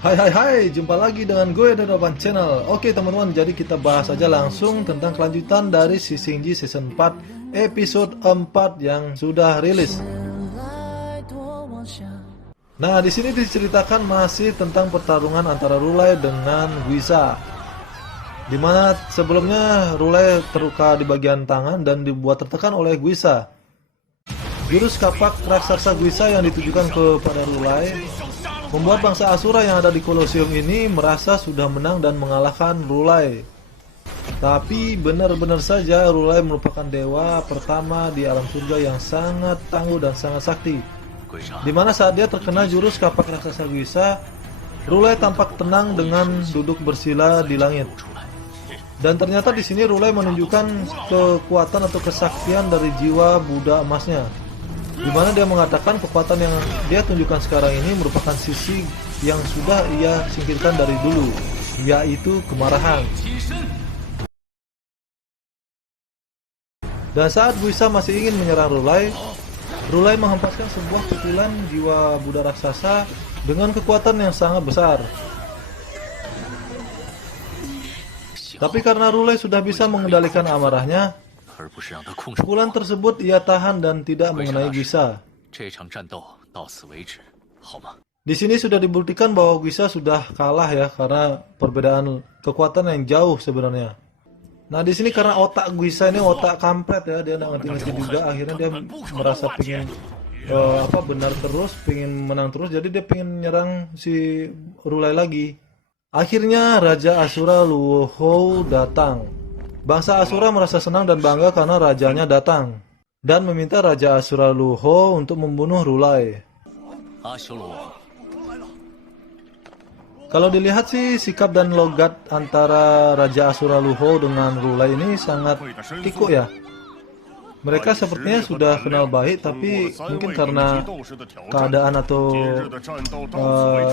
Hai hai hai, jumpa lagi dengan gue Donovan Channel. Oke teman-teman, jadi kita bahas aja langsung tentang kelanjutan dari Sisingji Season 4 episode 4 yang sudah rilis. Nah, di sini diceritakan masih tentang pertarungan antara Rulai dengan Guisa. Dimana sebelumnya Rulai terluka di bagian tangan dan dibuat tertekan oleh Guisa. Jurus kapak raksasa Guisa yang ditujukan kepada Rulai membuat bangsa Asura yang ada di Kolosium ini merasa sudah menang dan mengalahkan Rulai. Tapi benar-benar saja Rulai merupakan dewa pertama di alam surga yang sangat tangguh dan sangat sakti. Dimana saat dia terkena jurus kapak raksasa Guisa, Rulai tampak tenang dengan duduk bersila di langit. Dan ternyata di sini Rulai menunjukkan kekuatan atau kesaktian dari jiwa Buddha emasnya. Di mana dia mengatakan kekuatan yang dia tunjukkan sekarang ini merupakan sisi yang sudah ia singkirkan dari dulu, yaitu kemarahan. Dan saat Guisa masih ingin menyerang Rulai, Rulai menghempaskan sebuah pukulan jiwa Buddha raksasa dengan kekuatan yang sangat besar. Tapi karena Rulai sudah bisa mengendalikan amarahnya, pukulan tersebut ia tahan dan tidak mengenai Guisa. Di sini sudah dibuktikan bahwa Guisa sudah kalah ya, karena perbedaan kekuatan yang jauh sebenarnya. Nah di sini karena otak Guisa ini otak kampret ya, dia nggak ngerti juga, akhirnya dia merasa pingin benar terus, pingin menang terus, jadi dia pingin nyerang si Rulai lagi. Akhirnya Raja Asura Luohou datang. Bangsa Asura merasa senang dan bangga karena rajanya datang dan meminta Raja Asura Luohou untuk membunuh Rulai. Kalau dilihat sih sikap dan logat antara Raja Asura Luohou dengan Rulai ini sangat kikuk ya. Mereka sepertinya sudah kenal baik, tapi mungkin karena keadaan atau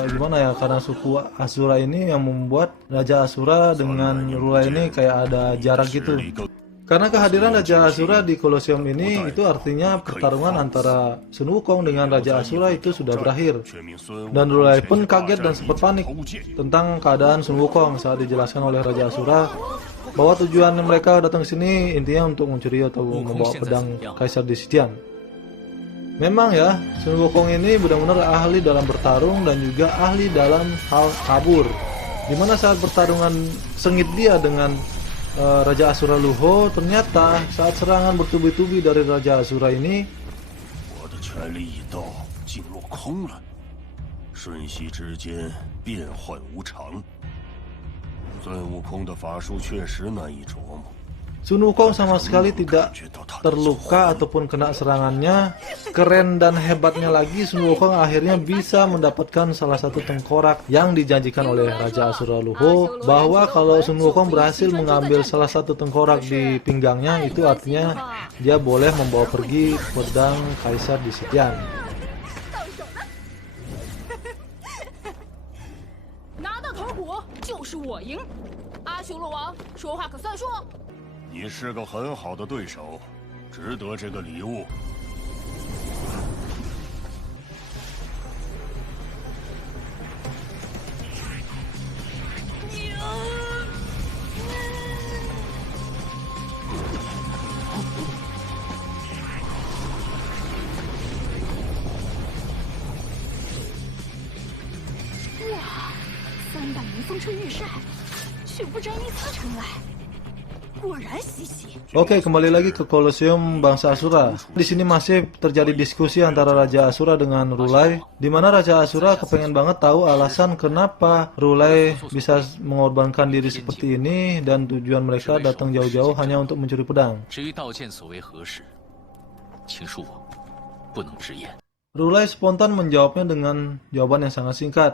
gimana ya, karena suku Asura ini yang membuat Raja Asura dengan Rulai ini kayak ada jarak gitu. Karena kehadiran Raja Asura di Kolosium ini itu artinya pertarungan antara Sun Wukong dengan Raja Asura itu sudah berakhir. Dan Rulai pun kaget dan sempat panik tentang keadaan Sun Wukong saat dijelaskan oleh Raja Asura bahwa tujuan mereka datang ke sini intinya untuk mencuri atau membawa pedang Kaisar di Sitian. Memang ya, Sun Wukong ini benar-benar ahli dalam bertarung dan juga ahli dalam hal kabur. Dimana saat pertarungan sengit dia dengan Raja Asura Luohou, ternyata saat serangan bertubi-tubi dari Raja Asura ini, Sun Wukong sama sekali tidak terluka ataupun kena serangannya. Keren dan hebatnya lagi, Sun Wukong akhirnya bisa mendapatkan salah satu tengkorak yang dijanjikan oleh Raja Asura Luohou, bahwa kalau Sun Wukong berhasil mengambil salah satu tengkorak di pinggangnya, itu artinya dia boleh membawa pergi pedang Kaisar di Sitian. Oke, kembali lagi ke Kolosium bangsa Asura. Di sini masih terjadi diskusi antara Raja Asura dengan Rulai, di mana Raja Asura kepengen banget tahu alasan kenapa Rulai bisa mengorbankan diri seperti ini dan tujuan mereka datang jauh-jauh hanya untuk mencuri pedang. Rulai spontan menjawabnya dengan jawaban yang sangat singkat.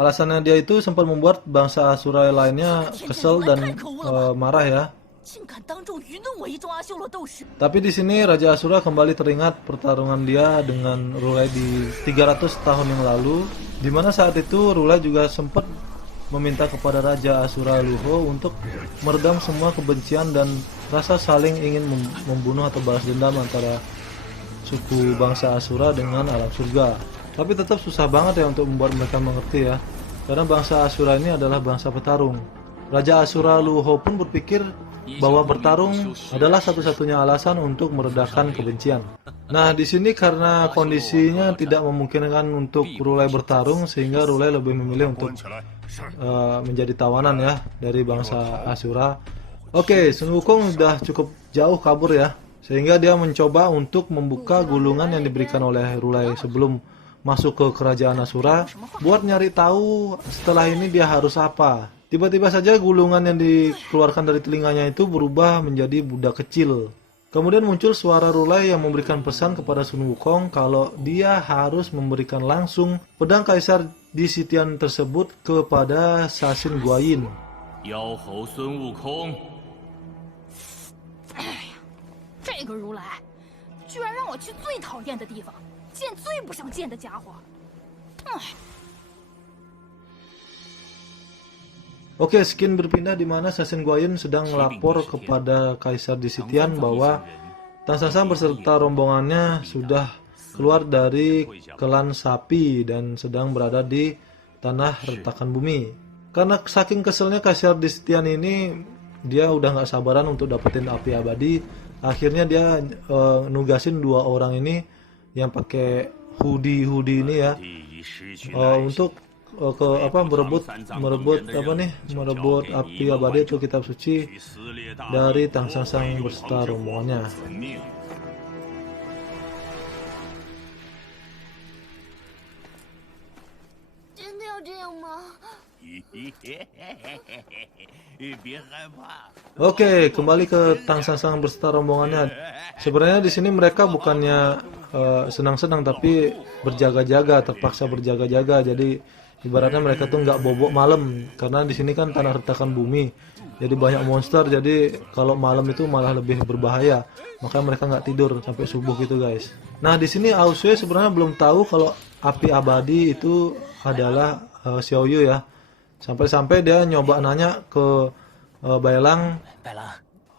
Alasannya dia itu sempat membuat bangsa Asura lainnya kesel dan marah ya. Tapi di sini Raja Asura kembali teringat pertarungan dia dengan Rulai di 300 tahun yang lalu, di mana saat itu Rulai juga sempat meminta kepada Raja Asura Luohou untuk meredam semua kebencian dan rasa saling ingin membunuh atau balas dendam antara suku bangsa Asura dengan alam surga. Tapi tetap susah banget ya untuk membuat mereka mengerti ya. karena bangsa Asura ini adalah bangsa petarung. Raja Asura Luho pun berpikir bahwa bertarung adalah satu-satunya alasan untuk meredakan kebencian. Nah, di sini karena kondisinya tidak memungkinkan untuk Rulai bertarung, sehingga Rulai lebih memilih untuk menjadi tawanan ya dari bangsa Asura. Oke, Sun Wukong sudah cukup jauh kabur ya, sehingga dia mencoba untuk membuka gulungan yang diberikan oleh Rulai sebelum masuk ke kerajaan Asura buat nyari tahu setelah ini dia harus apa. Tiba-tiba saja gulungan yang dikeluarkan dari telinganya itu berubah menjadi budak kecil. Kemudian muncul suara Rulai yang memberikan pesan kepada Sun Wukong kalau dia harus memberikan langsung pedang kaisar di Sitian tersebut kepada Sasin Guayin. 妖猴孙悟空，这个如来，居然让我去最讨厌的地方，见最不想见的家伙。Oke, skin berpindah di mana Sasin Guayin sedang melapor kepada Kaisar di Sitian bahwa Tang Sangsang beserta rombongannya sudah keluar dari klan sapi dan sedang berada di tanah retakan bumi. Karena saking keselnya Kaisar di Sitian ini, dia udah nggak sabaran untuk dapetin api abadi. Akhirnya dia nugasin 2 orang ini yang pakai hoodie ini ya, untuk merebut api abadi itu kitab suci dari Tang Sangsang beserta rombongannya. Oke, kembali ke Tang Sangsang beserta rombongannya. Sebenarnya di sini mereka bukannya senang-senang, tapi berjaga-jaga, terpaksa berjaga-jaga. Jadi ibaratnya mereka tuh nggak bobok malam, karena di sini kan tanah retakan bumi, jadi banyak monster. Jadi kalau malam itu malah lebih berbahaya, makanya mereka nggak tidur sampai subuh gitu guys. Nah, di sini Aosue sebenarnya belum tahu kalau api abadi itu adalah Xiaoyu ya. Sampai-sampai dia nyoba nanya ke Bailang,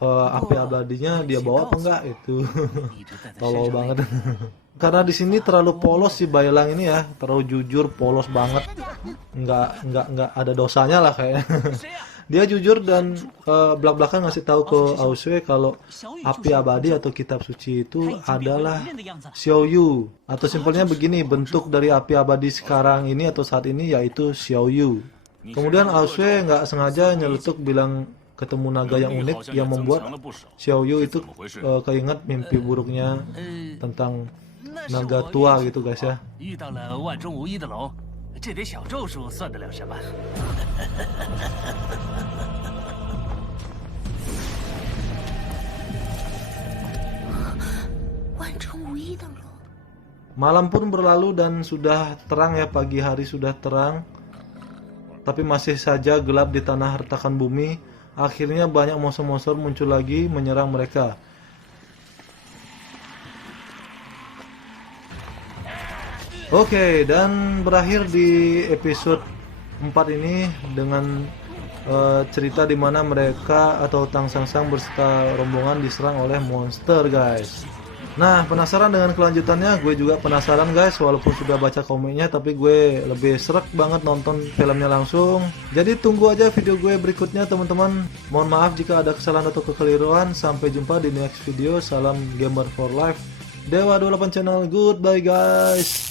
api abadinya dia bawa apa enggak itu. Tolol banget. Karena di sini terlalu polos si Bailang ini ya, terlalu jujur, polos banget, nggak ada dosanya lah kayaknya. Dia jujur dan belak-belakan ngasih tahu ke Aosue kalau api abadi atau kitab suci itu adalah Xiaoyu, atau simpelnya begini, bentuk dari api abadi sekarang ini atau saat ini yaitu Xiaoyu. Kemudian Aosue nggak sengaja nyeletuk bilang ketemu naga yang unik yang membuat Xiaoyu itu keinget mimpi buruknya tentang naga tua gitu guys ya. Malam pun berlalu dan sudah terang ya, pagi hari sudah terang, tapi masih saja gelap di tanah retakan bumi. Akhirnya banyak monster-monster muncul lagi menyerang mereka. Oke, dan berakhir di episode 4 ini dengan cerita di mana mereka atau Tang Sangsang beserta rombongan diserang oleh monster guys. Nah, penasaran dengan kelanjutannya? Gue juga penasaran guys, walaupun sudah baca komiknya, tapi gue lebih srek banget nonton filmnya langsung. Jadi tunggu aja video gue berikutnya teman-teman. Mohon maaf jika ada kesalahan atau kekeliruan. Sampai jumpa di next video. Salam Gamer for Life, Dewa 28 Channel. Goodbye guys.